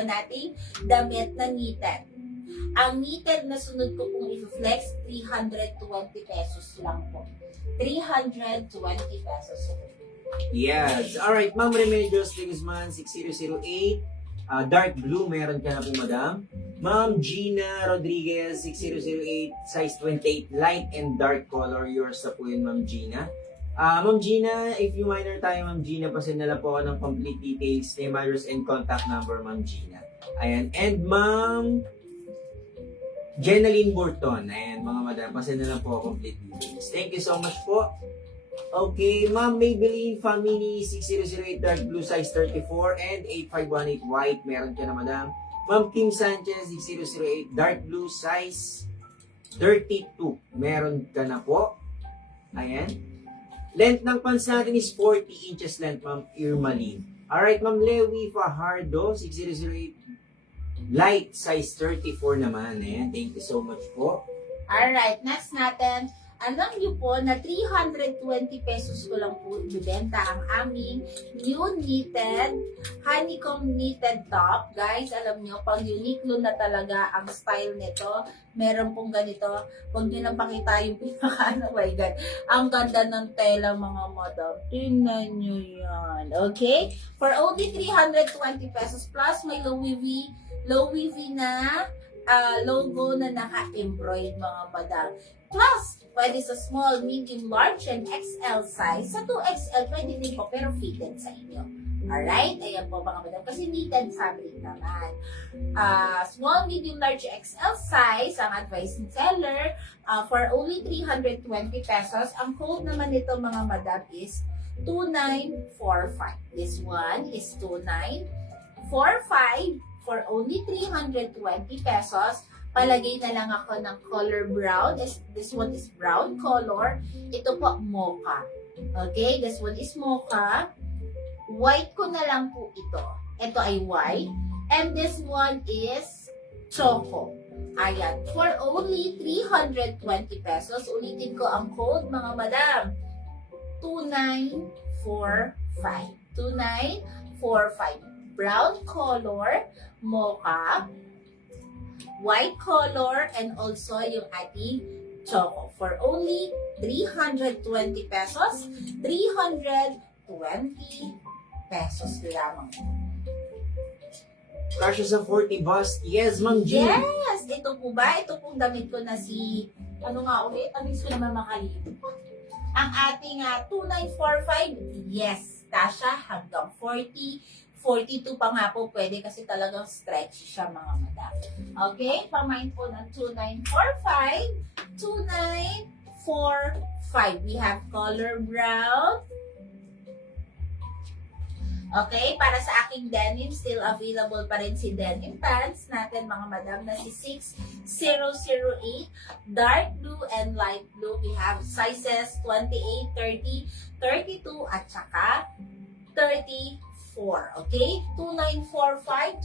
ba nating damit na knitted. Ang knitted na sunod ko kung i-flex, 320 pesos lang po. 320 pesos. Yes. Alright, Ma'am Remedios de Guzman, 6008. Dark blue, meron ka na po, madam. Ma'am Gina Rodriguez, 6008, size 28, light and dark color. Yours na po yun, Ma'am Gina. Ma'am Gina, if you minor tayo, Ma'am Gina, pasinala po ako ng complete details, name, address, and contact number, Ma'am Gina. Ayan. And Ma'am Jenaline Burton. Ayan, mga madam, pasinala po ako complete details. Thank you so much po. Okay, Ma'am Maybelline Family 6008 dark blue size 34 and 8518 white. Meron ka na, madam. Ma'am Kim Sanchez 6008 dark blue size 32. Meron ka na po. Ayan. Length ng pants natin is 40 inches length, Ma'am Irmaline. Alright, Ma'am Lewi Fajardo 6008 light size 34 naman. Ayan, thank you so much po. Alright, next natin. Alam niyo po na 320 pesos ko lang po ibibenta ang aming new knitted, honeycomb knitted top. Guys, alam niyo, pang Uniqlo na talaga ang style nito. Meron pong ganito. Huwag niyo nang pakita yung pinaka, oh my God. Ang ganda ng tela, mga madam. Tingnan niyo yan. Okay? For only 320 pesos plus may Louis V na logo na naka-embroid, mga madam. Plus, pwede sa small, medium, large, and XL size. Sa 2XL, pwede din po, pero fitted sa inyo. Alright? Ayan po, mga madam. Kasi knitted fabric naman. Small, medium, large, XL size, ang advice ng seller, for only 320 pesos. Ang code naman nito, mga madam, is 2945. This one is 2945 for only 320 pesos. Palagay na lang ako ng color brown. This one is brown color. Ito po, mocha. Okay? This one is mocha. White ko na lang po ito. Ito ay white. And this one is choco. Ayan. For only 320 pesos. Ulitin ko ang code, mga madam. 2945. 2945. Brown color, mocha, white color, and also yung ating choco. For only 320 pesos, 320 pesos lamang. Kasha sa 40 bust. Yes, Ma'am G. Yes! Ito po ba? Ito pong damit ko na si, ano nga ulit? Ang gusto naman makalimutan. Ang ating 2945, yes, Kasha, hanggang 40. 42 pa nga po pwede kasi talagang stretchy siya, mga madam. Okay? Pamain po ng 2945. 2945. We have color brown. Okay? Para sa aking denim, still available pa rin si denim pants natin, mga madam, na si 6008. Dark blue and light blue. We have sizes 28, 30, 32, at saka 34. Okay? 2945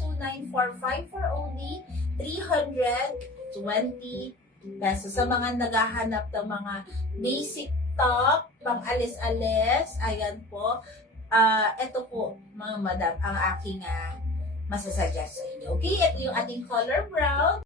for only 320 pesos. Sa mga naghahanap ng mga basic top, pang alis-alis, ayan po. Ito po, mga madam, ang aking masasuggest sa inyo. Okay? Ito yung ating color brown.